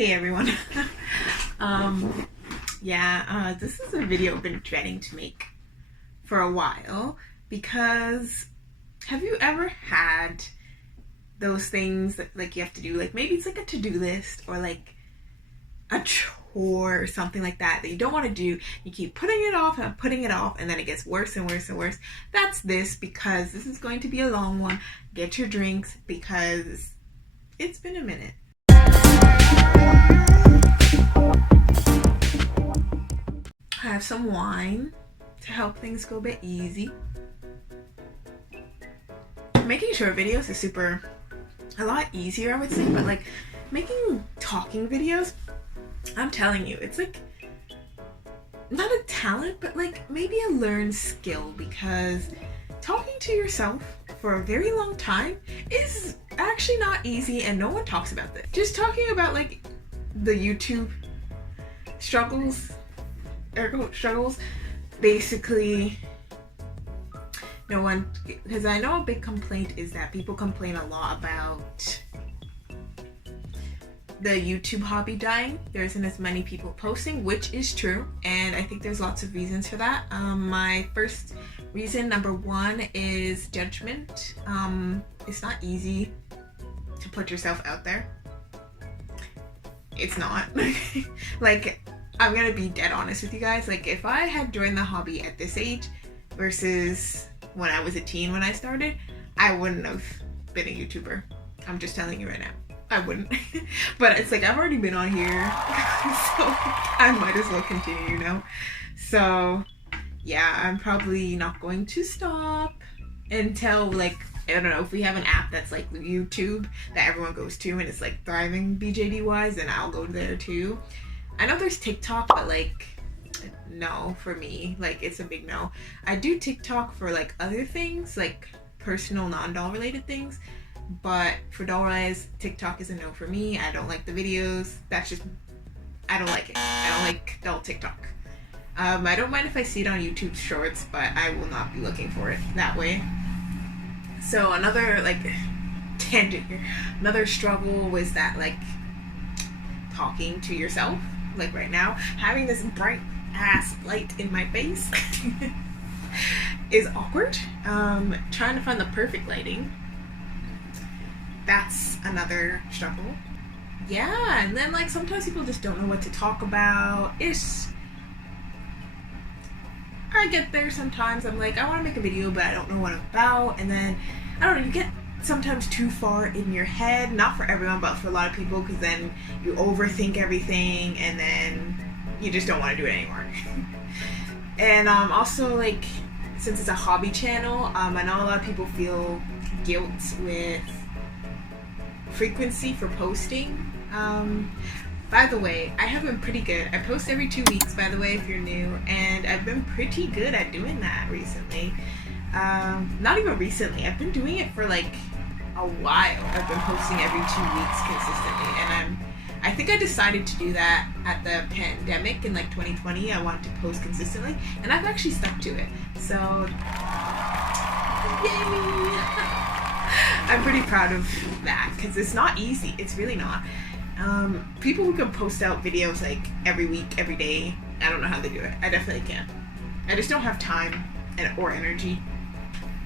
Hey everyone. This is a video I've been dreading to make for a while because have you ever had those things that like you have to do, like maybe it's like a to-do list or like a chore or something like that you don't want to do. You keep putting it off and putting it off, and then it gets worse and worse and worse. That's this, because this is going to be a long one. Get your drinks because it's been a minute. I have some wine to help things go a bit easy. Making short videos is a lot easier, I would say, but like making talking videos, I'm telling you, it's like not a talent, but like maybe a learned skill, because talking to yourself for a very long time is actually not easy, and no one talks about this. Just talking about like the YouTube struggles, basically no one, because I know a big complaint is that people complain a lot about the YouTube hobby dying. There isn't as many people posting, which is true, and I think there's lots of reasons for that. My first reason, number one, is judgment. It's not easy to put yourself out there. It's not. Like, I'm gonna be dead honest with you guys. Like, if I had joined the hobby at this age versus when I was a teen when I started, I wouldn't have been a YouTuber. I'm just telling you right now. I wouldn't. But it's like, I've already been on here, so I might as well continue, you know? So yeah, I'm probably not going to stop until, like, I don't know, if we have an app that's like YouTube that everyone goes to and it's like thriving BJD wise, then I'll go there too. I know there's TikTok, but like, no, for me, like, it's a big no. I do TikTok for like other things, like personal non-doll related things, but for doll wise, TikTok is a no for me. I don't like the videos. I don't like it. I don't like doll TikTok. I don't mind if I see it on YouTube Shorts, but I will not be looking for it that way. So another like tangent here, another struggle was that like talking to yourself, like right now, having this bright ass light in my face is awkward. Trying to find the perfect lighting, that's another struggle. Yeah, and then like sometimes people just don't know what to talk about. I get there sometimes, I'm like, I want to make a video, but I don't know what I'm about, and then, I don't know, you get sometimes too far in your head, not for everyone, but for a lot of people, because then you overthink everything, and then you just don't want to do it anymore. And also, like, since it's a hobby channel, I know a lot of people feel guilt with frequency for posting. By the way, I have been pretty good. I post every 2 weeks, by the way, if you're new, and I've been pretty good at doing that recently. Not even recently, I've been doing it for like a while. I've been posting every 2 weeks consistently, and I think I decided to do that at the pandemic in like 2020. I wanted to post consistently, and I've actually stuck to it. So, yay! I'm pretty proud of that, because it's not easy. It's really not. People who can post out videos like every week, every day, I don't know how they do it. I definitely can't. I just don't have time or energy.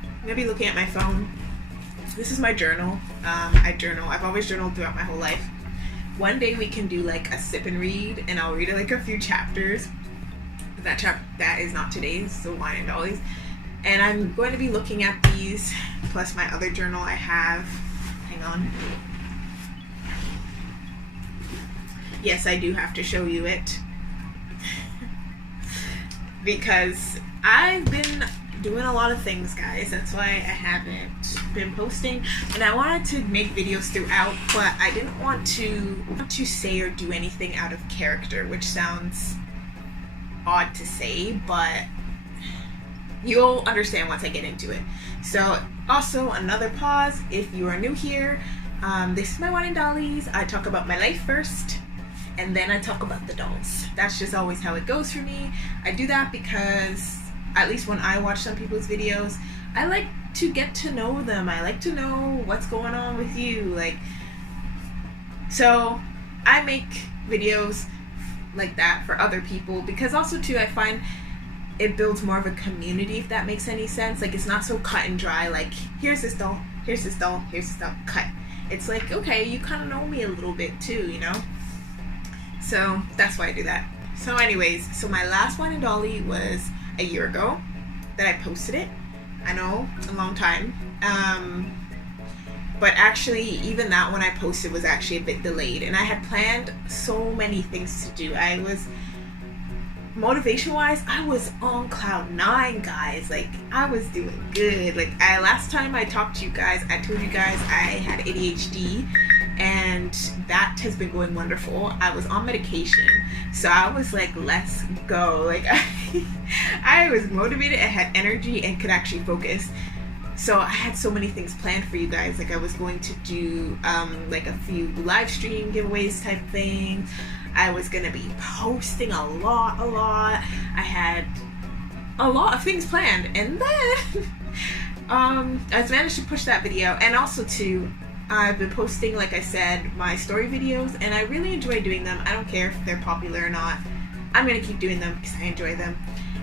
I'm gonna be looking at my phone. This is my journal. I journal. I've always journaled throughout my whole life. One day we can do like a sip and read, and I'll read like a few chapters. But that is not today's, so Wine and Dollies. And I'm going to be looking at these, plus my other journal I have. Hang on. Yes, I do have to show you it. Because I've been doing a lot of things, guys. That's why I haven't been posting. And I wanted to make videos throughout, but I didn't want to say or do anything out of character, which sounds odd to say, but you'll understand once I get into it. So, also, another pause, if you are new here, this is my Wine and Dollies. I talk about my life first, and then I talk about the dolls. That's just always how it goes for me. I do that because, at least when I watch some people's videos, I like to get to know them. I like to know what's going on with you. Like, so I make videos like that for other people, because also too I find it builds more of a community, if that makes any sense. Like, it's not so cut and dry, like, here's this doll, here's this doll, here's this doll, cut. It's like, okay, you kind of know me a little bit too, you know? So that's why I do that. So anyways, so my last one in Dolly was a year ago that I posted it. I know, a long time. But actually, even that one I posted was actually a bit delayed, and I had planned so many things to do. I was, motivation-wise, I was on cloud 9, guys. Like, I was doing good. Like, last time I talked to you guys, I told you guys I had ADHD, and that has been going wonderful. I was on medication, so I was like, let's go. Like, I was motivated, I had energy, and could actually focus. So I had so many things planned for you guys. Like, I was going to do like a few live stream giveaways type things. I was gonna be posting a lot. I had a lot of things planned, and then I managed to push that video. And also too, I've been posting, like I said, my story videos, and I really enjoy doing them. I don't care if they're popular or not. I'm gonna keep doing them because I enjoy them.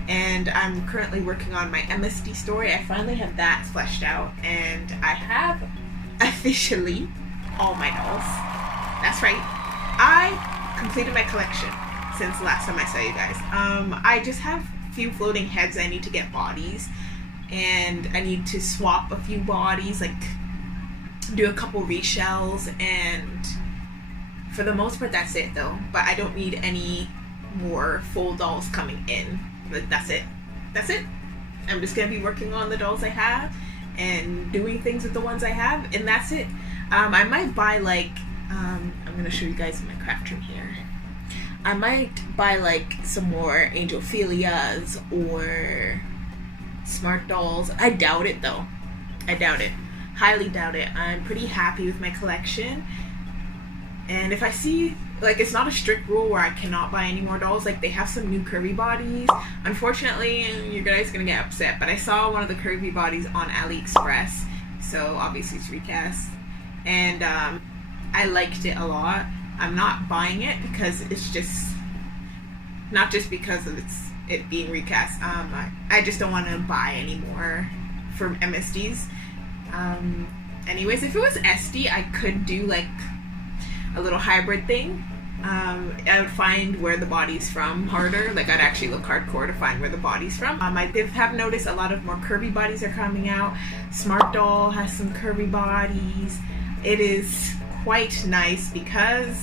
And I'm currently working on my MSD story. I finally have that fleshed out, and I have officially all my dolls. That's right. I completed my collection since the last time I saw you guys. I just have a few floating heads. I need to get bodies, and I need to swap a few bodies, like do a couple reshells, and for the most part that's it though. But I don't need any more full dolls coming in. But that's it. I'm just gonna be working on the dolls I have and doing things with the ones I have, and that's it. I might buy like I'm gonna show you guys my craft room here. I might buy like some more Angelphilias or Smart Dolls. I doubt it though. I doubt it. Highly doubt it. I'm pretty happy with my collection, and if I see, like, it's not a strict rule where I cannot buy any more dolls. Like, they have some new curvy bodies. Unfortunately, and you guys are gonna get upset, but I saw one of the curvy bodies on AliExpress, so obviously it's recast, and I liked it a lot. I'm not buying it because it's just not just because of it being recast. I just don't want to buy any more from MSDs. Anyways, if it was SD, I could do like a little hybrid thing. I would find where the body's from harder. Like, I'd actually look hardcore to find where the body's from. I have noticed a lot of more curvy bodies are coming out. Smart Doll has some curvy bodies. It is quite nice because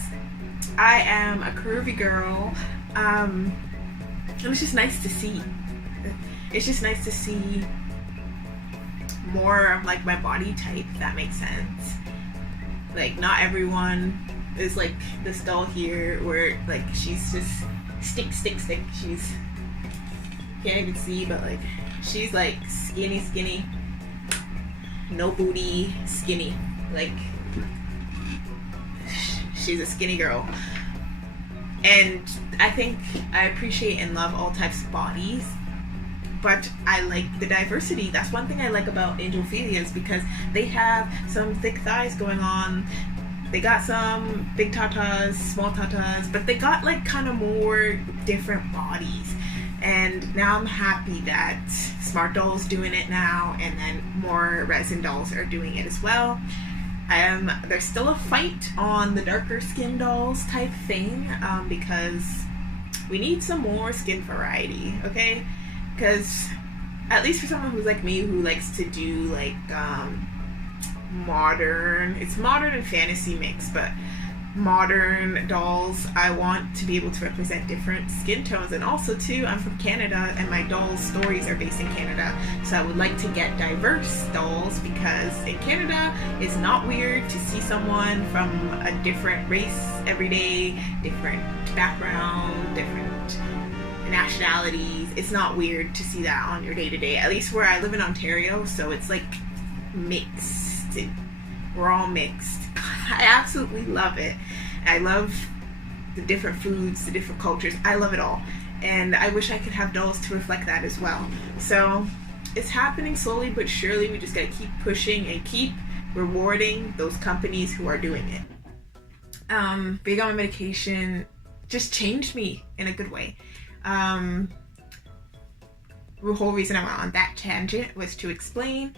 I am a curvy girl. It was just nice to see. It's just nice to see more of like my body type, if that makes sense. Like, not everyone is like this doll here where like she's just stick. She's, can't even see, but like she's like skinny, no booty, skinny. Like, she's a skinny girl. And I think I appreciate and love all types of bodies, but I like the diversity. That's one thing I like about Angelphilias, because they have some thick thighs going on. They got some big tatas, small tatas, but they got like kind of more different bodies. And now I'm happy that Smart Doll's doing it now, and then more resin dolls are doing it as well. There's still a fight on the darker skin dolls type thing, because we need some more skin variety, okay? Because at least for someone who's like me, who likes to do like modern and fantasy mix, but modern dolls, I want to be able to represent different skin tones. And also too, I'm from Canada, and my dolls' stories are based in Canada, so I would like to get diverse dolls, because in Canada it's not weird to see someone from a different race every day, different background, different nationalities. It's not weird to see that on your day-to-day, at least where I live in Ontario, so it's like mixed. We're all mixed. I absolutely love it. I love the different foods, the different cultures. I love it all, and I wish I could have dolls to reflect that as well. So it's happening slowly but surely. We just gotta keep pushing and keep rewarding those companies who are doing it. Being on my medication just changed me in a good way. The whole reason I went on that tangent was to explain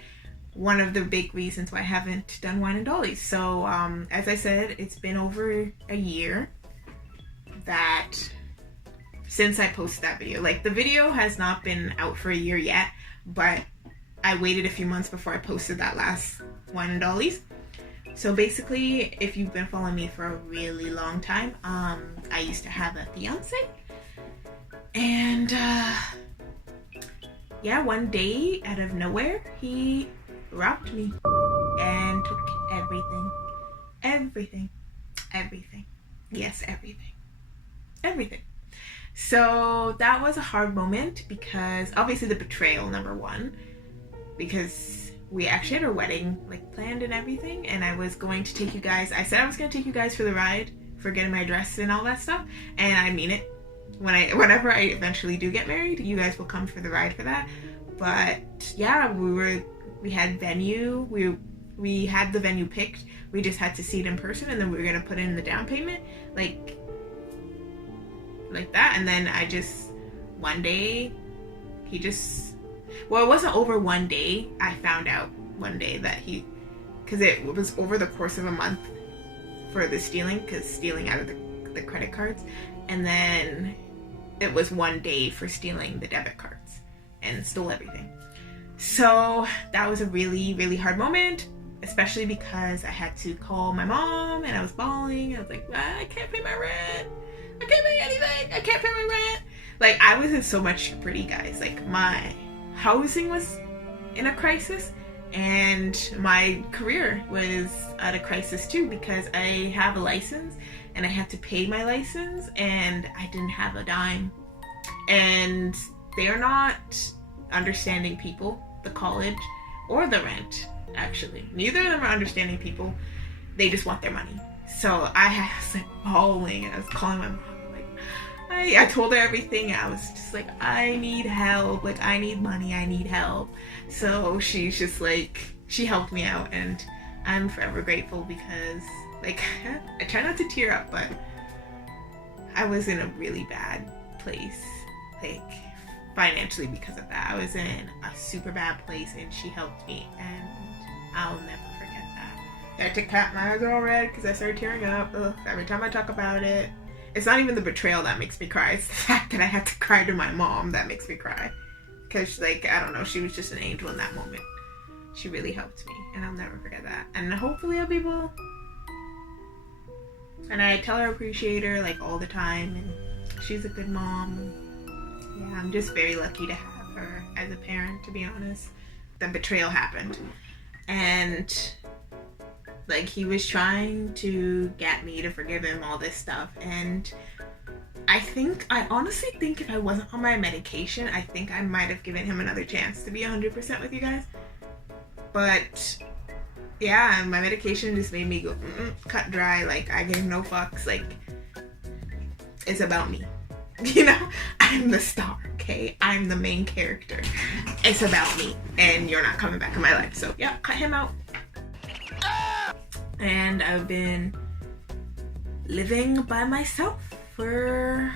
one of the big reasons why I haven't done wine and dollies. So as I said, it's been over a year that since I posted that video. Like, the video has not been out for a year yet, but I waited a few months before I posted that last wine and dollies. So basically, if you've been following me for a really long time, I used to have a fiance, and yeah, one day out of nowhere, he robbed me and took everything. Yes, everything. So that was a hard moment, because obviously the betrayal, number one, because we actually had our wedding like planned and everything, and I was going to take you guys, I said I was going to take you guys for the ride for getting my dress and all that stuff, and I mean it. Whenever I eventually do get married, you guys will come for the ride for that. But yeah, we had venue, we had the venue picked, we just had to see it in person, and then we were gonna put in the down payment like that. And then one day well, it wasn't over one day. I found out one day that because it was over the course of a month for the stealing out of the credit cards, and then it was one day for stealing the debit cards and stole everything. So that was a really, really hard moment, especially because I had to call my mom, and I was bawling. I was like, I can't pay my rent. I can't pay anything. I can't pay my rent. Like, I was in so much jeopardy, guys. Like, my housing was in a crisis, and my career was at a crisis too, because I have a license and I had to pay my license, and I didn't have a dime. And they're not understanding people, the college or the rent, actually. Neither of them are understanding people. They just want their money. So I was like bawling, and I was calling my mom. I told her everything. I was just like, I need help. Like, I need money. I need help. So she's just like, she helped me out, and I'm forever grateful, because like, I try not to tear up, but I was in a really bad place, like financially, because of that. I was in a super bad place, and she helped me, and I'll never forget that. I had to cut my eyes all red because I started tearing up. Ugh, every time I talk about it. It's not even the betrayal that makes me cry. It's the fact that I had to cry to my mom that makes me cry. Because, like, I don't know, she was just an angel in that moment. She really helped me, and I'll never forget that. And hopefully I'll be able... And I tell her I appreciate her, like, all the time, and she's a good mom. Yeah, I'm just very lucky to have her as a parent, to be honest. The betrayal happened. And... like, he was trying to get me to forgive him, all this stuff, and I honestly think if I wasn't on my medication, I think I might have given him another chance to be 100% with you guys. But yeah, my medication just made me go cut dry. Like, I gave no fucks. Like, it's about me, you know? I'm the star, okay? I'm the main character. It's about me, and you're not coming back in my life. So yeah, cut him out. And I've been living by myself for,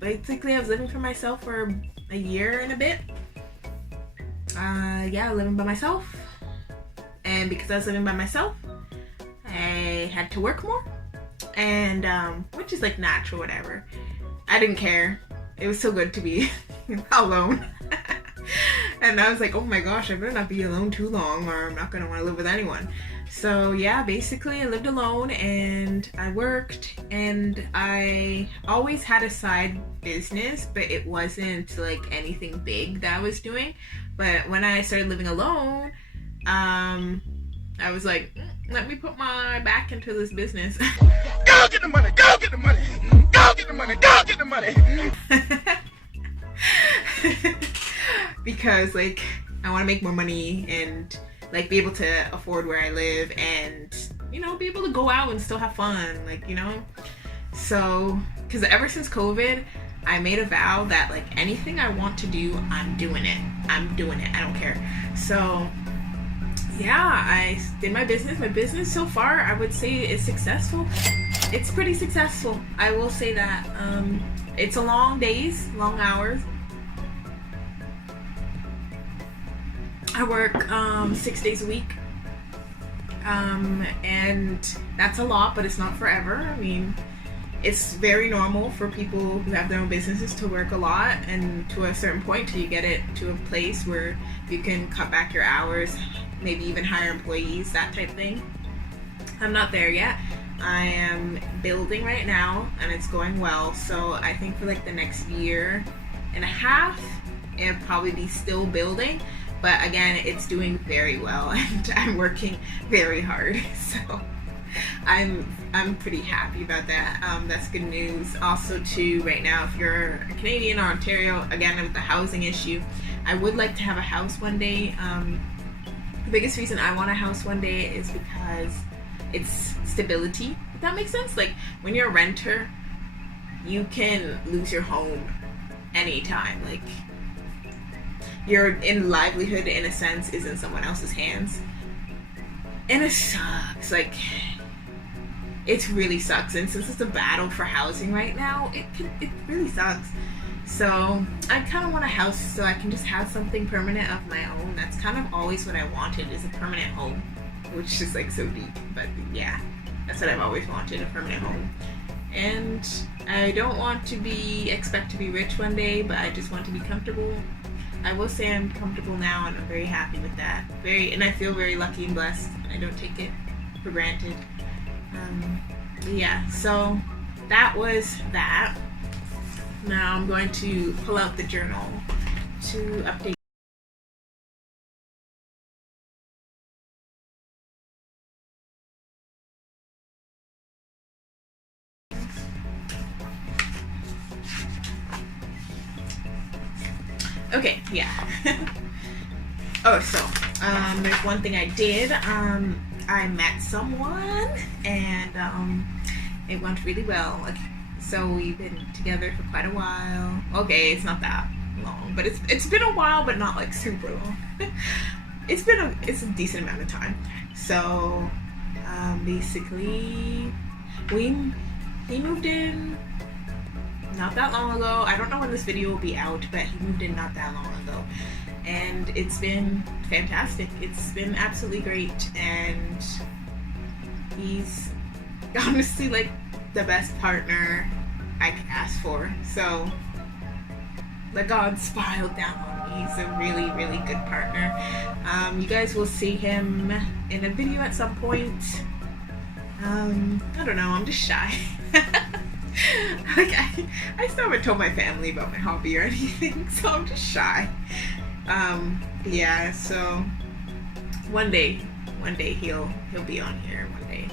basically I was living for myself for a year and a bit. Yeah, living by myself. And because I was living by myself, I had to work more. And, which is like natural, whatever. I didn't care. It was so good to be alone. And I was like, oh my gosh, I better not be alone too long, or I'm not gonna want to live with anyone. So yeah, basically I lived alone, and I worked, and I always had a side business, but it wasn't like anything big that I was doing. But when I started living alone, I was like, let me put my back into this business. Go get the money, go get the money, go get the money, go get the money. Because like, I want to make more money, and like be able to afford where I live, and, you know, be able to go out and still have fun, like, you know. So, because ever since COVID, I made a vow that like anything I want to do, I'm doing it. I don't care. So yeah, I did my business. My business so far, I would say, is successful. it's pretty successful. I will say that. It's a long days, long hours. I work 6 days a week. And that's a lot, but it's not forever. I mean, it's very normal for people who have their own businesses to work a lot, and to a certain point till you get it to a place where you can cut back your hours, maybe even hire employees, that type thing. I'm not there yet. I am building right now, and it's going well. So I think for like the next year and a half, it'll probably be still building. But again, it's doing very well, and I'm working very hard. So I'm pretty happy about that. That's good news. Also, too, right now, if you're a Canadian or Ontario, again with the housing issue, I would like to have a house one day. The biggest reason I want a house one day is because it's stability. If that makes sense. Like when you're a renter, you can lose your home anytime. Like your livelihood, in a sense, is in someone else's hands, and it sucks. Like it really sucks. And since it's a battle for housing right now, it really sucks. So I kind of want a house so I can just have something permanent of my own. That's kind of always what I wanted, is a permanent home, which is like so deep, but yeah, that's what I've always wanted, a permanent home. And I don't want to expect to be rich one day, but I just want to be comfortable. I will say I'm comfortable now, and I'm very happy with that. And I feel very lucky and blessed. I don't take it for granted. Yeah, so that was that. Now I'm going to pull out the journal to update. Okay, yeah. Oh, so there's one thing I did. I met someone, and it went really well. Like, so we've been together for quite a while. Okay, it's not that long, but it's been a while, but not like super long. It's a decent amount of time. So basically, he moved in not that long ago. I don't know when this video will be out, but he moved in not that long ago, and it's been fantastic. It's been absolutely great, and he's honestly like the best partner I could ask for. So the gods smiled down on me. He's a really, really good partner. You guys will see him in a video at some point. I don't know, I'm just shy. Like I still haven't told my family about my hobby or anything, so I'm just shy. Yeah, so one day he'll be on here one day.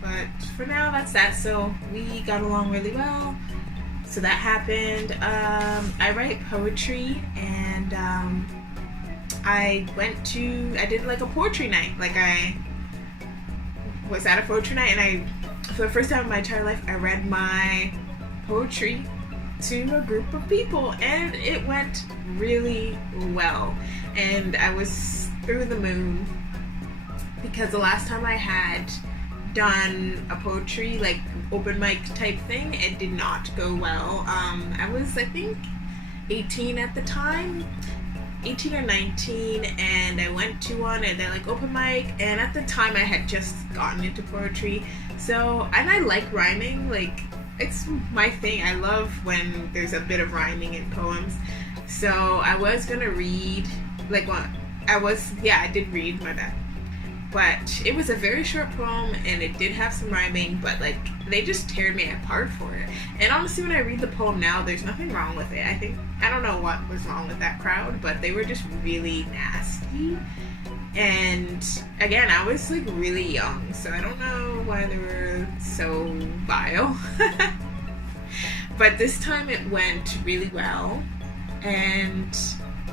But for now, that's that. So we got along really well. So that happened. I write poetry, and I did like a poetry night. Like I was at a poetry night, and for the first time in my entire life, I read my poetry to a group of people, and it went really well. And I was through the moon, because the last time I had done a poetry like open mic type thing, it did not go well. I was, I think, 18 at the time, 18 or 19, and I went to one, and they're like open mic, and at the time I had just gotten into poetry. So, and I like rhyming, like it's my thing. I love when there's a bit of rhyming in poems. So I was gonna read, I did read, my bad. But it was a very short poem, and it did have some rhyming, but like they just teared me apart for it. And honestly, when I read the poem now, there's nothing wrong with it. I don't know what was wrong with that crowd, but they were just really nasty. And again, I was like really young, so I don't know why they were so vile. But this time it went really well, and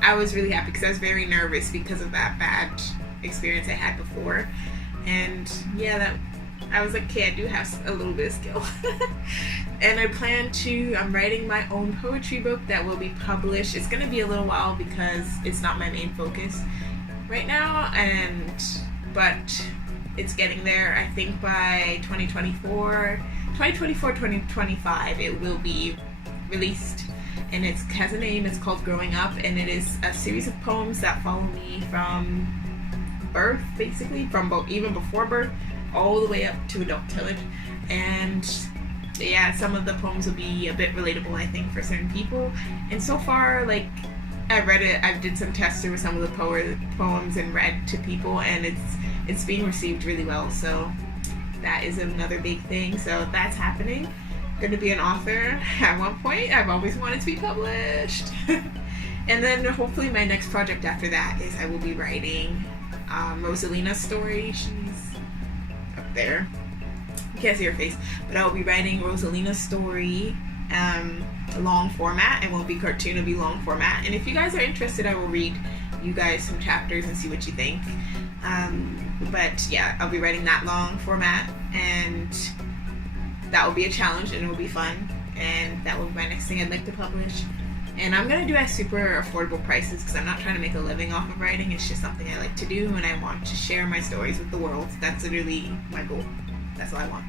I was really happy because I was very nervous because of that bad experience I had before. And yeah, I was like, okay, I do have a little bit of skill. And I'm writing my own poetry book that will be published. It's gonna be a little while because it's not my main focus right now, but it's getting there. I think by 2025 it will be released, and it has a name. It's called Growing Up, and it is a series of poems that follow me from birth, basically, from even before birth all the way up to adulthood. And yeah, some of the poems will be a bit relatable, I think, for certain people. And so far, like, I read it, I did some tests with some of the poems and read to people, and it's being received really well. So that is another big thing. So that's happening. Going to be an author at one point. I've always wanted to be published. And then hopefully my next project after that is I will be writing Rosalina's story. She's up there. You can't see her face, but I will be writing Rosalina's story, long format. It won't be cartoon, it'll be long format. And if you guys are interested, I will read you guys some chapters and see what you think. But yeah, I'll be writing that long format, and that will be a challenge, and it will be fun. And that will be my next thing I'd like to publish. And I'm gonna do it at super affordable prices because I'm not trying to make a living off of writing. It's just something I like to do, and I want to share my stories with the world. That's literally my goal. That's all I want.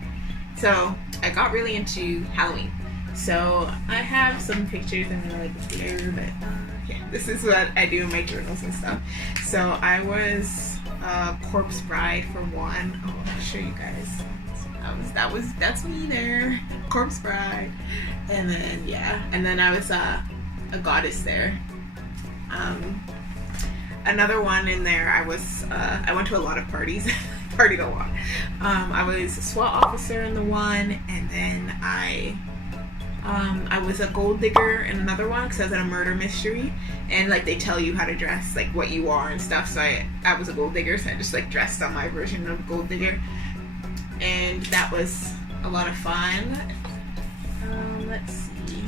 So I got really into Halloween. So I have some pictures I'm gonna like blur, but yeah, this is what I do in my journals and stuff. So I was corpse bride for one. Oh, I'll show you guys. That's me there, corpse bride. And then yeah, and then I was a goddess there. Another one in there, I went to a lot of parties. Partied a lot. I was a SWAT officer in the one, and then I was a gold digger in another one because I was in a murder mystery, and like they tell you how to dress, like what you are and stuff. So I was a gold digger, so I just like dressed on my version of gold digger, and that was a lot of fun. Let's see.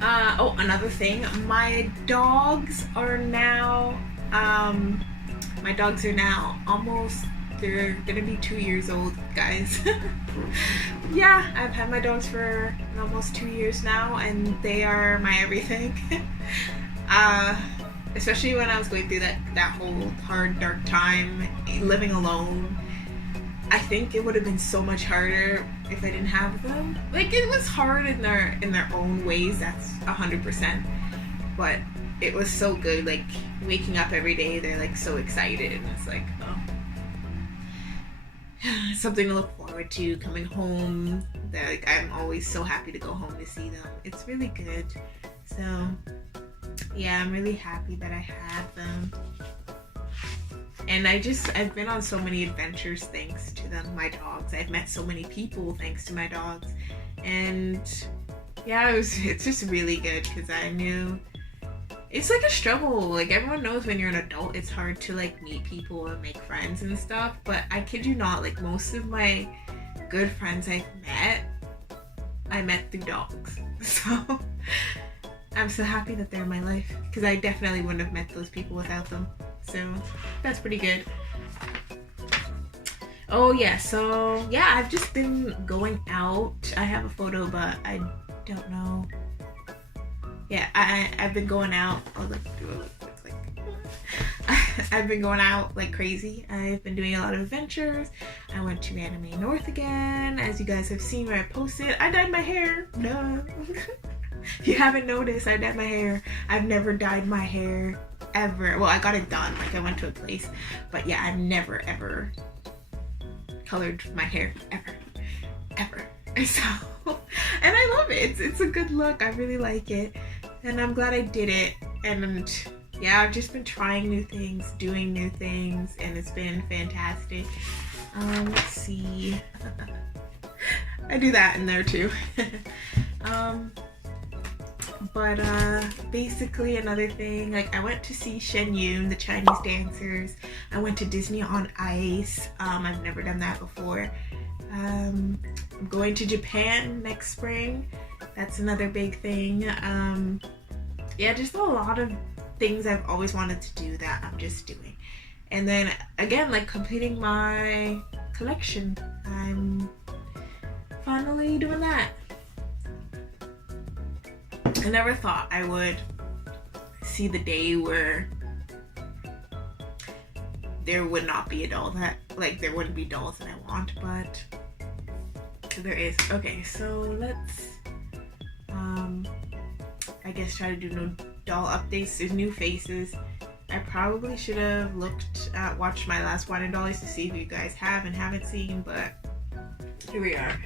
Oh, another thing, my dogs are now almost, they're gonna be 2 years old, guys. Yeah, I've had my dogs for almost 2 years now, and they are my everything. Especially when I was going through that whole hard, dark time, living alone. I think it would have been so much harder if I didn't have them. Like, it was hard in their own ways, that's 100%. But it was so good, like, waking up every day, they're like so excited, and it's like, oh, something to look forward to, coming home. Like, I'm always so happy to go home to see them. It's really good. So yeah, I'm really happy that I had them. And I've been on so many adventures thanks to them, my dogs. I've met so many people thanks to my dogs. And yeah, it's just really good because I knew it's like a struggle. Like, everyone knows when you're an adult, it's hard to like meet people and make friends and stuff. But I kid you not, like, most of my good friends I met through dogs. So I'm so happy that they're in my life because I definitely wouldn't have met those people without them. So that's pretty good. Oh yeah, so yeah, I've just been going out. I have a photo, but I don't know. Yeah, I've been going out. Oh, look, I've been going out like crazy. I've been doing a lot of adventures. I went to Anime North again. As you guys have seen where I posted, I dyed my hair. Duh. If you haven't noticed, I dyed my hair. I've never dyed my hair ever. Well, I got it done. Like, I went to a place. But yeah, I've never ever colored my hair ever. So, and I love it. It's a good look. I really like it. And I'm glad I did it. And yeah, I've just been trying new things, doing new things, and it's been fantastic. Let's see. I do that in there too. But basically another thing, like, I went to see Shen Yun, the Chinese dancers. I went to Disney on Ice. I've never done that before. I'm going to Japan next spring. That's another big thing. Yeah, just a lot of things I've always wanted to do that I'm just doing. And then again, like, completing my collection. I'm finally doing that. I never thought I would see the day where there would not be a doll that, like, there wouldn't be dolls that I want, but there is. Okay, so let's, I guess try to do no doll updates. There's new faces. I probably should have watched my last Wine and Dollies to see if you guys have and haven't seen, but here we are.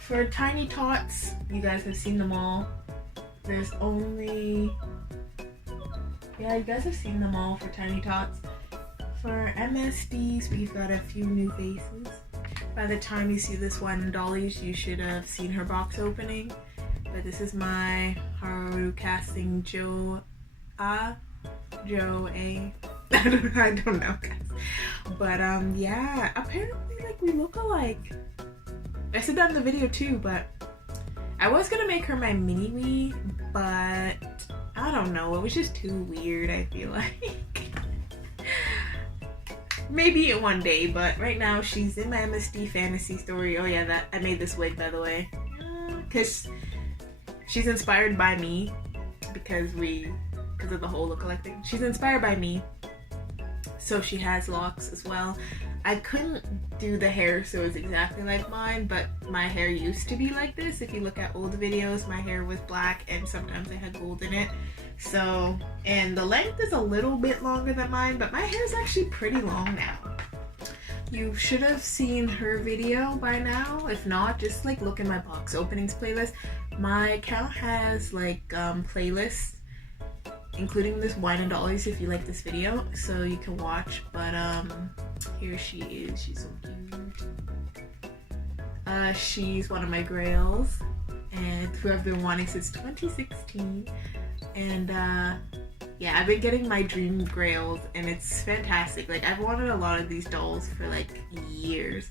For Tiny Tots, you guys have seen them all. There's only, yeah, you guys have seen them all for Tiny Tots. For MSDs, we've got a few new faces. By the time you see this Wine and Dollies, you should have seen her box opening. But this is my Haru casting Joe A. I don't know, guys. But yeah, apparently like we look alike. I said that in the video too, but I was gonna make her my mini me, but I don't know, it was just too weird, I feel like. Maybe one day, but right now she's in my MSD fantasy story. Oh yeah, that I made this wig, by the way, because she's inspired by me, because of the whole look-alike thing. She's inspired by me, so she has locks as well. I couldn't do the hair so it's exactly like mine, but my hair used to be like this. If you look at old videos, my hair was black and sometimes I had gold in it. So, and the length is a little bit longer than mine, but my hair is actually pretty long now. You should have seen her video by now. If not, just like look in my box openings playlist. My account has like playlists, including this Wine and Dollies if you like this video, so you can watch. But here she is. She's so cute. She's one of my grails, and who I've been wanting since 2016. And yeah, I've been getting my dream grails, and it's fantastic. Like, I've wanted a lot of these dolls for like years.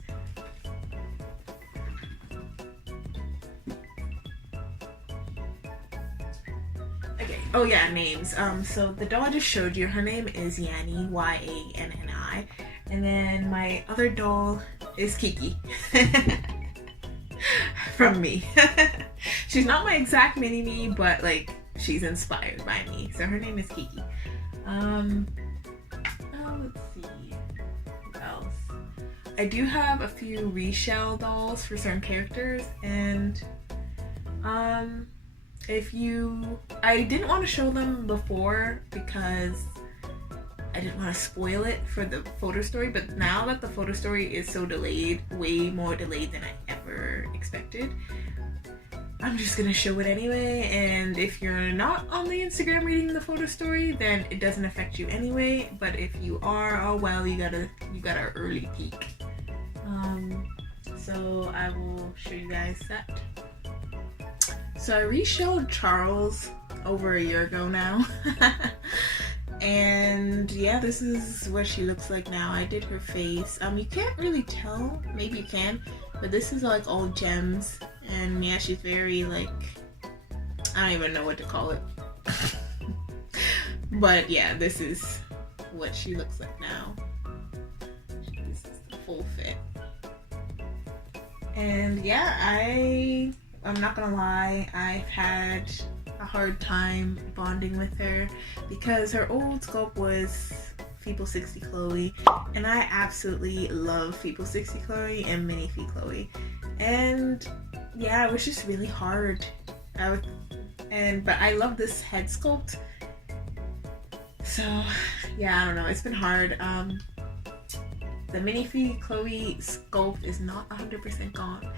Okay, oh yeah, names. So the doll I just showed you, her name is Yanni, Y-A-N-N-I. And then my other doll is Kiki. From me. She's not my exact mini-me, but like, she's inspired by me. So her name is Kiki. Oh, let's see. What else? I do have a few reshell dolls for certain characters, and I didn't want to show them before because I didn't want to spoil it for the photo story, but now that the photo story is so delayed, way more delayed than I ever expected, I'm just gonna show it anyway. And if you're not on the Instagram reading the photo story, then it doesn't affect you anyway. But if you are, oh well, you got an early peek. So I will show you guys that. So I reshowed Charles over a year ago now. And yeah, this is what she looks like now. I did her face. You can't really tell, maybe you can, but this is like all gems. And yeah, she's very like, I don't even know what to call it. But yeah, this is what she looks like now. This is the full fit. And yeah, I'm not gonna lie, I've had a hard time bonding with her because her old sculpt was Feeble 60 Chloe, and I absolutely love Feeble 60 Chloe and Mini Fee Chloe. And yeah, it was just really hard. But I love this head sculpt. So yeah, I don't know, it's been hard. The Mini Fee Chloe sculpt is not 100% gone.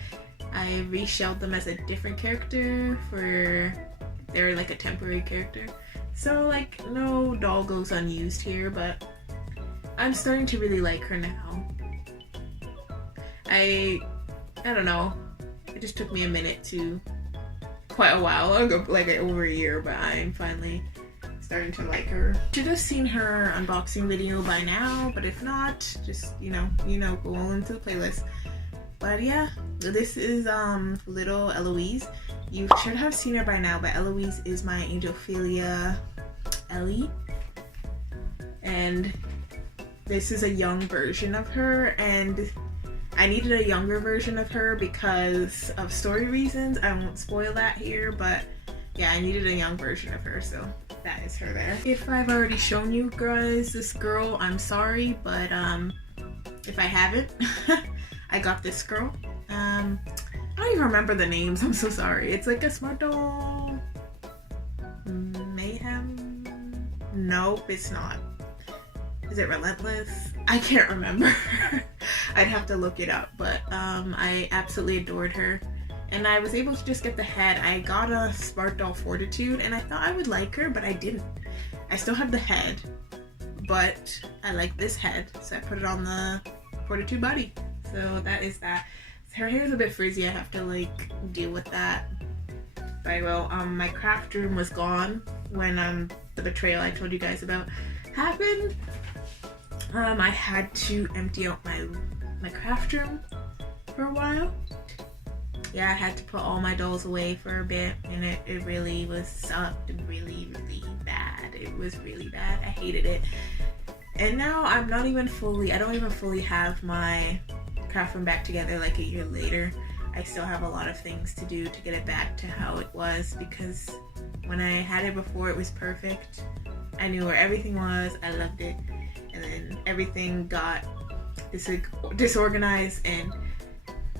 I reshelled them as a different character they're like a temporary character. So like, no doll goes unused here, but I'm starting to really like her now. I don't know. It just took me a minute quite a while ago, like over a year, but I'm finally starting to like her. Should have seen her unboxing video by now, but if not, just you know, go into the playlist. But yeah, this is little Eloise. You should have seen her by now, but Eloise is my Angelophilia Ellie, and this is a young version of her, and I needed a younger version of her because of story reasons. I won't spoil that here, but yeah, I needed a young version of her, so that is her there. If I've already shown you guys this girl, I'm sorry, but if I haven't, I got this girl. I don't even remember the names, I'm so sorry. It's like a Smart Doll Mayhem? Nope, it's not. Is it Relentless? I can't remember. I'd have to look it up, but I absolutely adored her. And I was able to just get the head. I got a Smart Doll Fortitude and I thought I would like her, but I didn't. I still have the head, but I like this head, so I put it on the Fortitude body. So that is that. Her hair is a bit frizzy, I have to like deal with that. But I will. My craft room was gone when the betrayal I told you guys about happened. I had to empty out my craft room for a while. Yeah, I had to put all my dolls away for a bit, and it really sucked really, really bad. It was really bad. I hated it. And now I don't even fully have my craft room back together like a year later. I still have a lot of things to do to get it back to how it was, because when I had it before, it was perfect. I knew where everything was. I loved it. And then everything got disorganized, and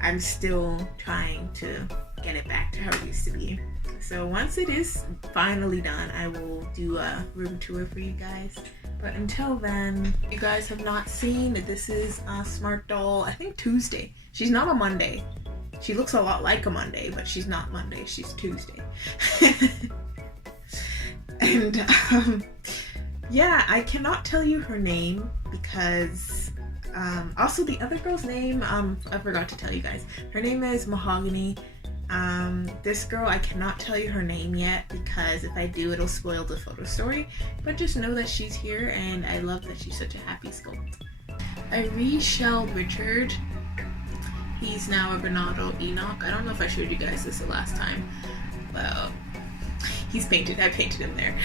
I'm still trying to get it back to how it used to be. So once it is finally done, I will do a room tour for you guys. But until then, if you guys have not seen, this is a Smart Doll, I think Tuesday. She's not a Monday. She looks a lot like a Monday, but she's not Monday, she's Tuesday. And yeah, I cannot tell you her name because also the other girl's name, I forgot to tell you guys. Her name is Mahogany. This girl, I cannot tell you her name yet because if I do, it'll spoil the photo story. But just know that she's here, and I love that she's such a happy sculpt. I reshelled Richard. He's now a Bernardo Enoch. I don't know if I showed you guys this the last time. Well, he's painted. I painted him there.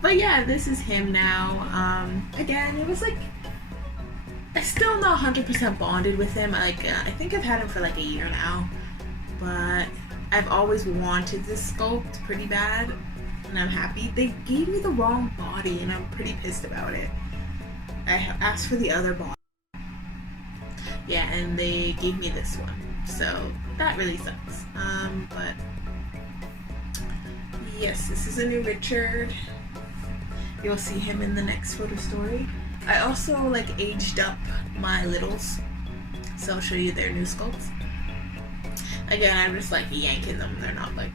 But yeah, this is him now. Again, it was like, I'm still not 100% bonded with him. I think I've had him for like a year now. But I've always wanted this sculpt pretty bad, and I'm happy. They gave me the wrong body, and I'm pretty pissed about it. I asked for the other body. Yeah, and they gave me this one, so that really sucks. But yes, this is a new Richard. You'll see him in the next photo story. I also like aged up my littles, so I'll show you their new sculpts. Again, I'm just like yanking them. They're not like,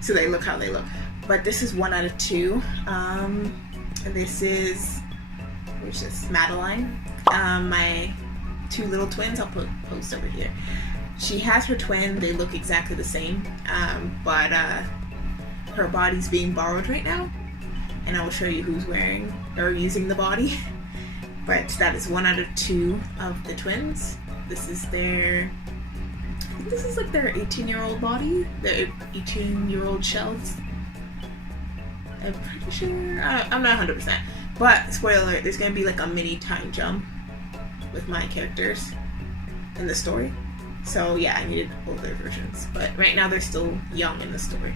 so they look how they look. But this is 1 out of 2. And this is, where's this? Madeline. My 2 little twins. I'll post over here. She has her twin. They look exactly the same. But her body's being borrowed right now, and I will show you who's wearing or using the body. But that is 1 out of 2 of the twins. This is their, I think this is like their 18-year-old body, their 18-year-old shells. I'm pretty sure, I'm not 100%. But spoiler alert, there's gonna be like a mini time jump with my characters in the story. So yeah, I needed older versions, but right now they're still young in the story.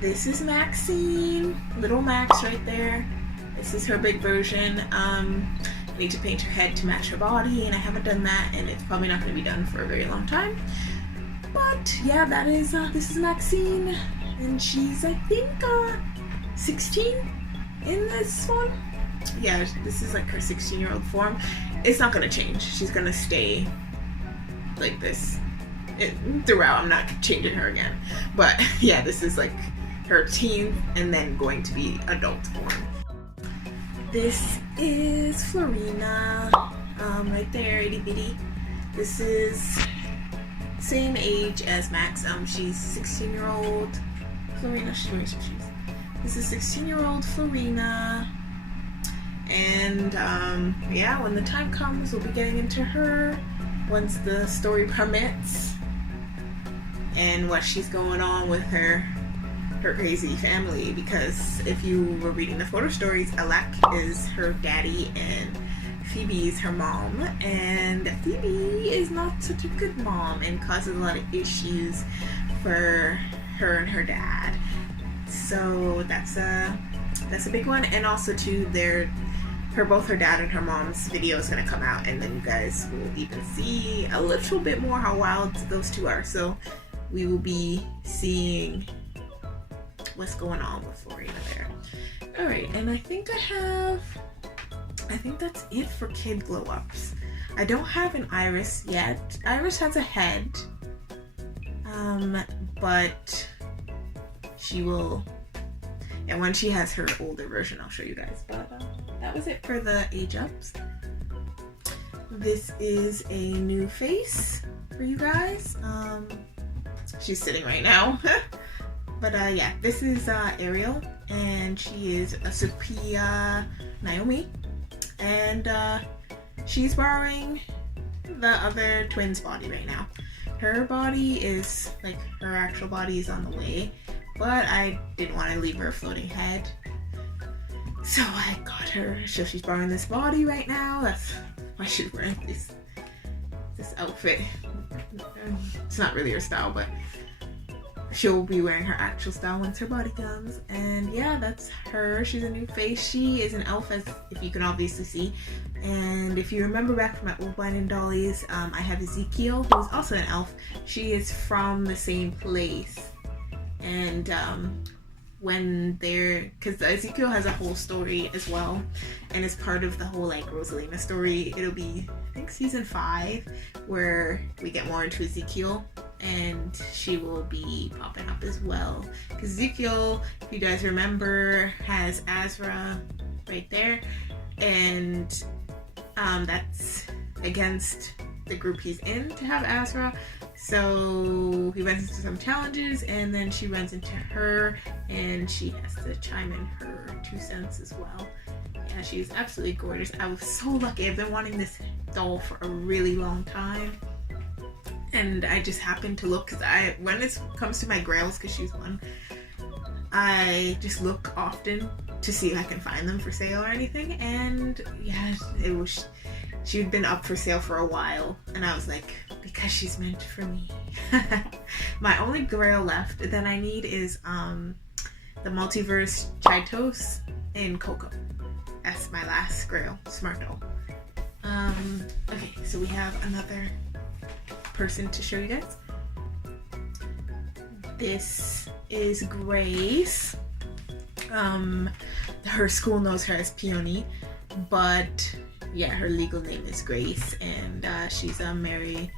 This is Maxine, little Max right there. This is her big version. I need to paint her head to match her body, and I haven't done that, and it's probably not going to be done for a very long time. But yeah, that is, this is Maxine, and she's, I think, 16 in this one. Yeah, this is like her 16-year-old form. It's not going to change. She's going to stay like this throughout. I'm not changing her again. But yeah, this is like her teen and then going to be adult form. This is Florina, right there, itty bitty. This is same age as Max. She's 16-year-old Florina. This is 16-year-old Florina. And yeah, when the time comes, we'll be getting into her once the story permits, and what she's going on with her crazy family, because if you were reading the photo stories, Alec is her daddy and Phoebe is her mom, and Phoebe is not such a good mom and causes a lot of issues for her and her dad. So that's a big one. And also too, both her dad and her mom's video is gonna come out, and then you guys will even see a little bit more how wild those two are. So we will be seeing what's going on with Lorena there. All right, and I think that's it for kid glow ups. I don't have an Iris yet. Iris has a head, but she will, and when she has her older version, I'll show you guys. But that was it for the age ups. This is a new face for you guys. She's sitting right now. But yeah, this is Ariel, and she is a Sophia Naomi, and she's borrowing the other twin's body right now. Her body is, like, her actual body is on the way, but I didn't want to leave her a floating head, so I got her. So she's borrowing this body right now. That's why she's wearing this outfit. It's not really her style, but she'll be wearing her actual style once her body comes. And yeah, that's her. She's a new face. She is an elf, as if you can obviously see. And if you remember back from my old Blind and Dollies, I have Ezekiel, who's also an elf. She is from the same place. And because Ezekiel has a whole story as well, and as part of the whole like Rosalina story, it'll be, I think, season 5, where we get more into Ezekiel, and she will be popping up as well. Because Ezekiel, if you guys remember, has Azra right there, and that's against the group he's in to have Azra. So he runs into some challenges, and then she runs into her, and she has to chime in her 2 cents as well. Yeah, she's absolutely gorgeous. I was so lucky. I've been wanting this doll for a really long time, and I just happened to look, because when it comes to my grails, because she's one, I just look often to see if I can find them for sale or anything. And yeah, she'd been up for sale for a while, and I was like, because she's meant for me. My only grail left that I need is the Multiverse Chitos in Coco. That's my last grail, smart doll. Okay, so we have another person to show you guys. This is Grace. Her school knows her as Peony, but yeah, her legal name is Grace, and she's a Mary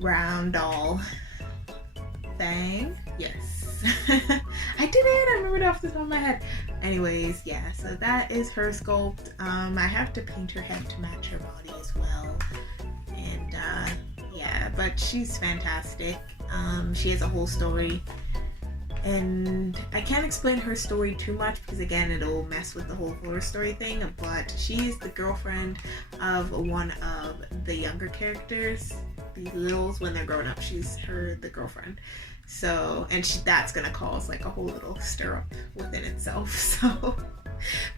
Round doll thing. Yes. I did it! I remembered off the top of my head. Anyways, yeah, so that is her sculpt. I have to paint her head to match her body as well. And yeah, but she's fantastic. She has a whole story. And I can't explain her story too much because, again, it'll mess with the whole horror story thing, but she's the girlfriend of one of the younger characters, the littles. When they're growing up, she's the girlfriend. So, and that's gonna cause like a whole little stir up within itself. So,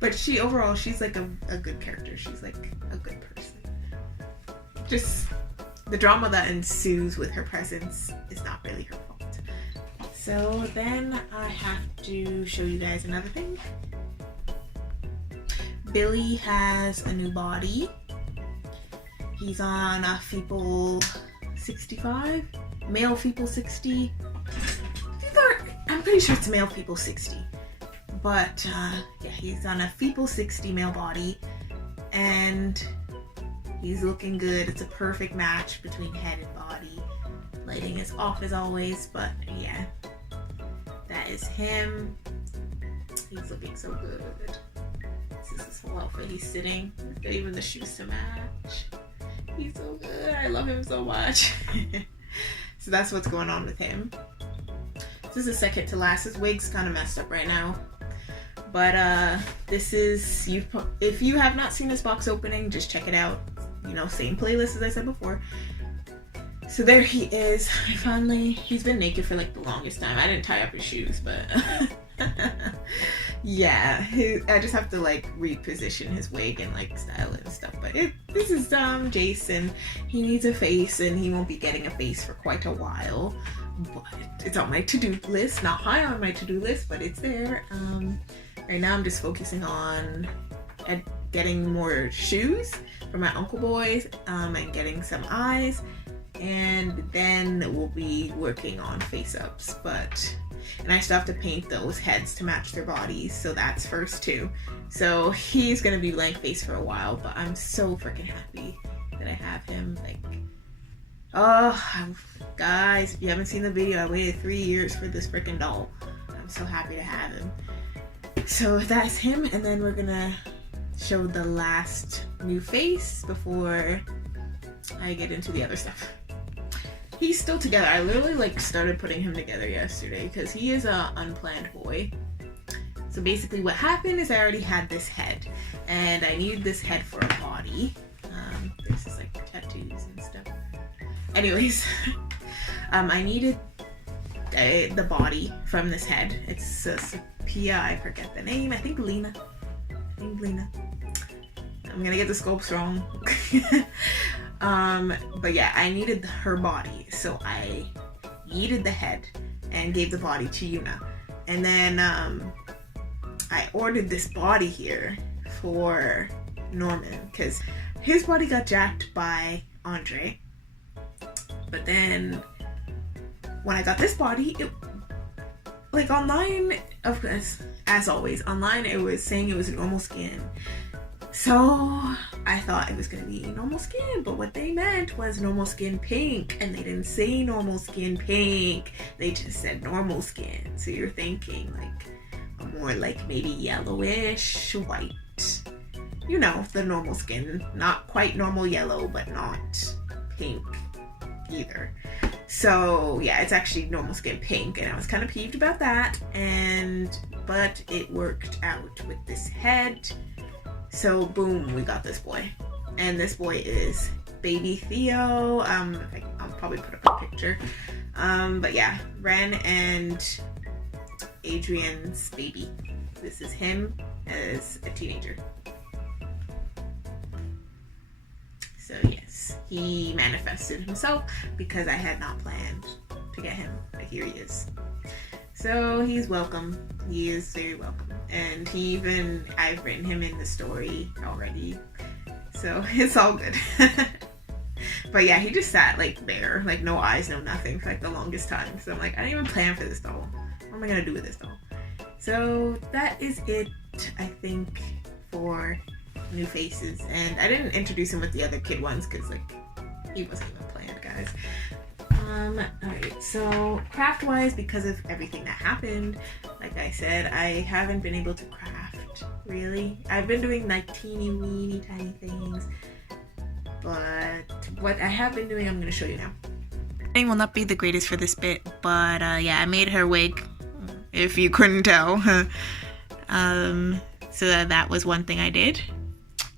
but overall, she's like a good character. She's like a good person. Just the drama that ensues with her presence is not really her fault. So then I have to show you guys another thing. Billy has a new body. He's on a Feeple 65, male Feeple 60. I'm pretty sure it's male Feeple 60. But yeah, he's on a Feeple 60 male body, and he's looking good. It's a perfect match between head and body. Lighting is off as always, but yeah. That is him. He's looking so good. This is his whole outfit. He's sitting. He's got even the shoes to match. He's so good. I love him so much. So that's what's going on with him. This is the second to last. His wig's kind of messed up right now. But this is, if you have not seen this box opening, just check it out. You know, same playlist as I said before. So there he is. He's been naked for like the longest time. I didn't tie up his shoes, but yeah, I just have to like reposition his wig and like style it and stuff. But this is Jason. He needs a face, and he won't be getting a face for quite a while. but it's on my to-do list. Not high on my to-do list, but it's there. Right now I'm just focusing on getting more shoes for my uncle boys, and getting some eyes, and then we'll be working on face ups. And I still have to paint those heads to match their bodies, so that's first too. So he's gonna be blank face for a while, but I'm so freaking happy that I have him. Like, oh, guys, if you haven't seen the video, I waited 3 years for this freaking doll. I'm so happy to have him. So that's him, and then we're gonna show the last new face before I get into the other stuff. He's still together. I literally like started putting him together yesterday because he is a unplanned boy. So basically what happened is I already had this head and I needed this head for a body. This is like tattoos and stuff. Anyways, I needed the body from this head. It's Sophia, I forget the name. I think Lena. I'm gonna get the sculpts wrong. But yeah, I needed her body, so I yeeted the head and gave the body to Yuna. And then I ordered this body here for Norman because his body got jacked by Andre. But then when I got this body, it, like online, of course, as always, online it was saying it was normal skin. So I thought it was going to be normal skin, but what they meant was normal skin pink, and they didn't say normal skin pink. They just said normal skin. So you're thinking like a more like maybe yellowish, white, you know, the normal skin. Not quite normal yellow, but not pink either. So yeah, it's actually normal skin pink, and I was kind of peeved about that, but it worked out with this head. So boom, we got this boy. And this boy is baby Theo. I'll probably put up a picture. But yeah, Ren and Adrian's baby. This is him as a teenager. So yes, he manifested himself because I had not planned to get him, but here he is. So he's welcome. He is very welcome. And I've written him in the story already. So it's all good. But yeah, he just sat like there, like no eyes, no nothing for like the longest time. So I'm like, I didn't even plan for this doll. What am I gonna do with this doll? So that is it, I think, for new faces. And I didn't introduce him with the other kid ones because like he wasn't even planned, guys. Alright, so craft-wise, because of everything that happened, like I said, I haven't been able to craft, really. I've been doing like teeny tiny things, but what I have been doing, I'm going to show you now. It will not be the greatest for this bit, but yeah, I made her wig, if you couldn't tell. So that was one thing I did.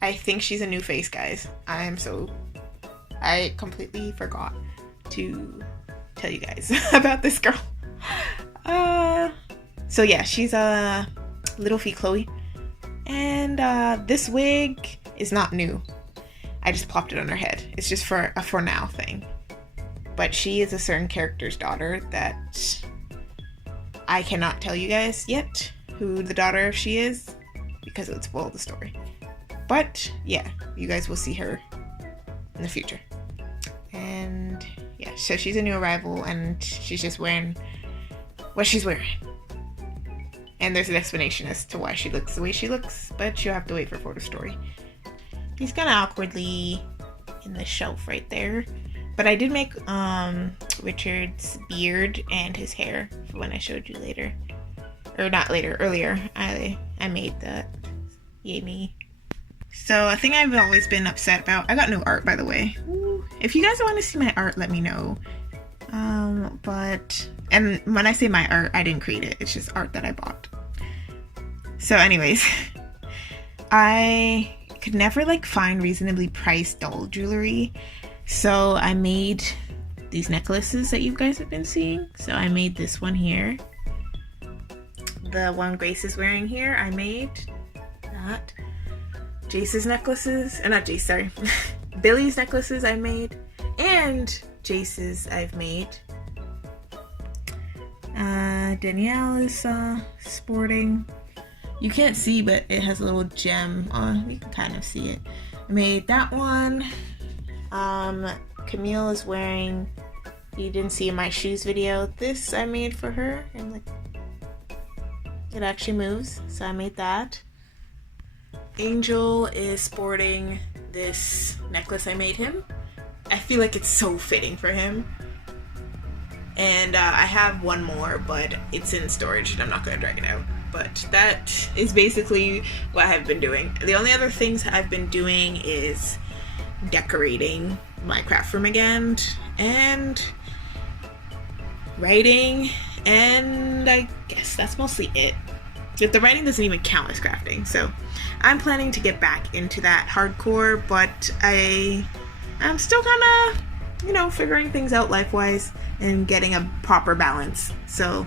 I think she's a new face, guys. I completely forgot to tell you guys about this girl. So yeah, she's a Little Feet Chloe, and this wig is not new. I just plopped it on her head. It's just for a for now thing. But she is a certain character's daughter that I cannot tell you guys yet who the daughter she is because it would spoil the story. But yeah, you guys will see her in the future. And yeah, so she's a new arrival and she's just wearing what she's wearing. And there's an explanation as to why she looks the way she looks, but you'll have to wait for photo story. He's kind of awkwardly in the shelf right there. But I did make Richard's beard and his hair for when I showed you later. Or not later, earlier. I made that. Yay me. So a thing I've always been upset about, I got new art, by the way. Ooh. If you guys want to see my art, let me know. And when I say my art, I didn't create it. It's just art that I bought. So anyways, I could never find reasonably priced doll jewelry. So I made these necklaces that you guys have been seeing. So I made this one here. The one Grace is wearing here, I made that. Jace's necklaces, or not Jace, sorry. Billy's necklaces I made, and Jace's I've made. Danielle is sporting. You can't see, but it has a little gem on. You can kind of see it. I made that one. Camille is wearing, you didn't see in my shoes video, this I made for her, and like it actually moves, so I made that. Angel is sporting this necklace I made him. I feel like it's so fitting for him. And I have one more, but it's in storage and I'm not going to drag it out. But that is basically what I've been doing. The only other things I've been doing is decorating my craft room again and writing, and I guess that's mostly it. If the writing doesn't even count as crafting, so I'm planning to get back into that hardcore, but I'm still kind of, you know, figuring things out life-wise and getting a proper balance. So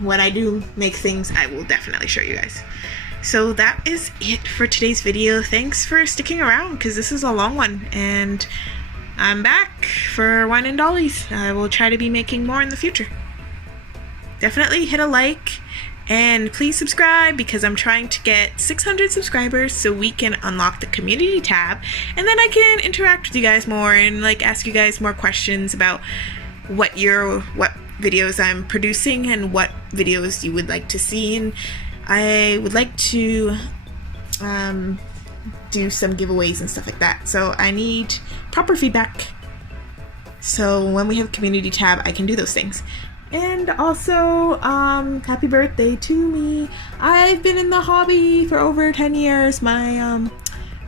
when I do make things, I will definitely show you guys. So that is it for today's video. Thanks for sticking around, because this is a long one, and I'm back for Wine and Dollies. I will try to be making more in the future. Definitely hit a like, and please subscribe, because I'm trying to get 600 subscribers so we can unlock the community tab, and then I can interact with you guys more and like ask you guys more questions about what videos I'm producing and what videos you would like to see. And I would like to do some giveaways and stuff like that, so I need proper feedback, so when we have a community tab I can do those things. And also, happy birthday to me. I've been in the hobby for over 10 years. My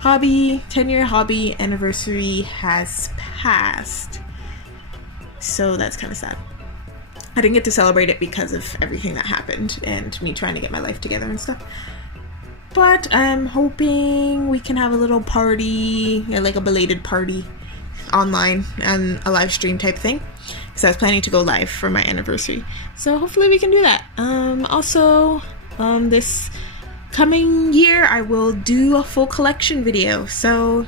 10-year hobby anniversary has passed, so that's kind of sad. I didn't get to celebrate it because of everything that happened and me trying to get my life together and stuff. But I'm hoping we can have a little party, like a belated party online and a live stream type thing, because I was planning to go live for my anniversary. So hopefully we can do that. Also, this coming year I will do a full collection video. So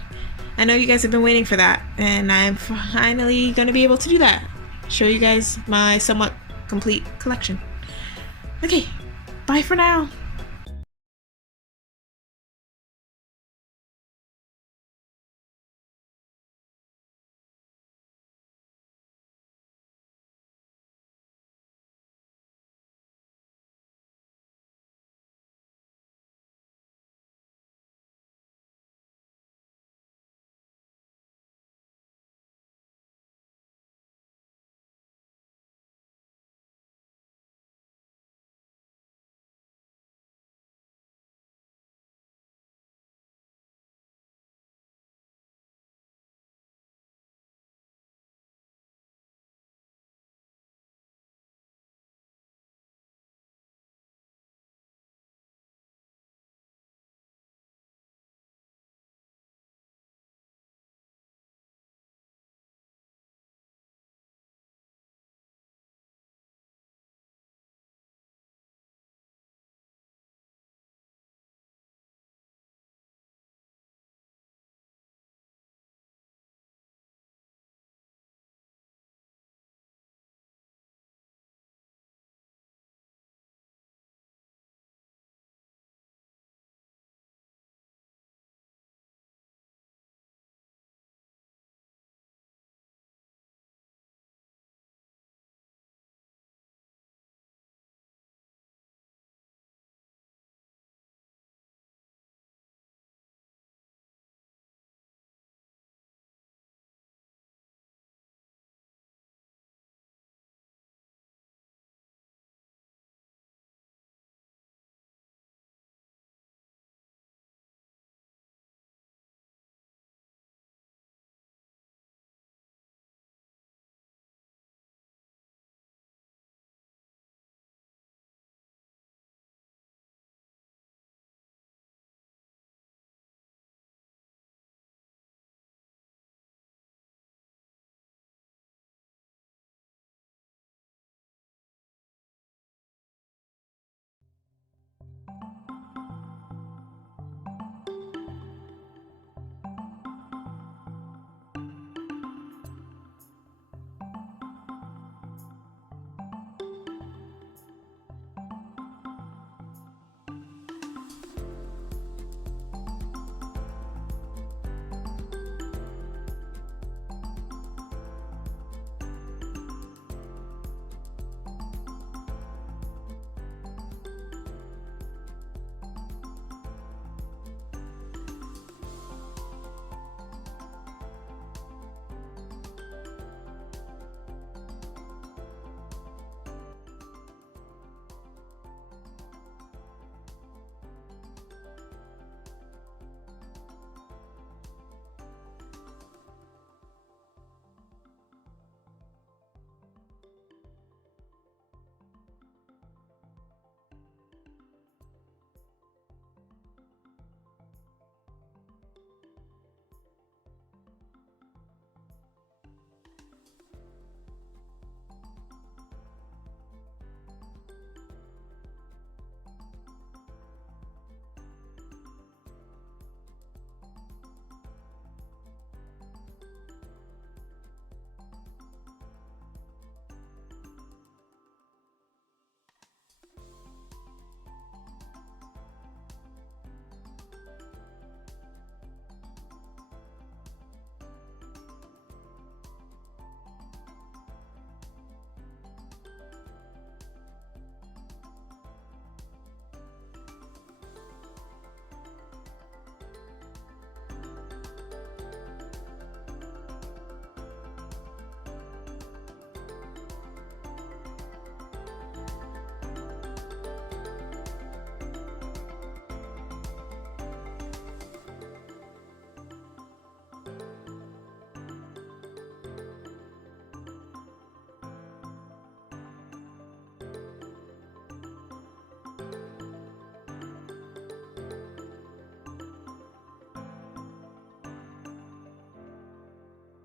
I know you guys have been waiting for that, and I'm finally going to be able to do that. Show you guys my somewhat complete collection. Okay, bye for now.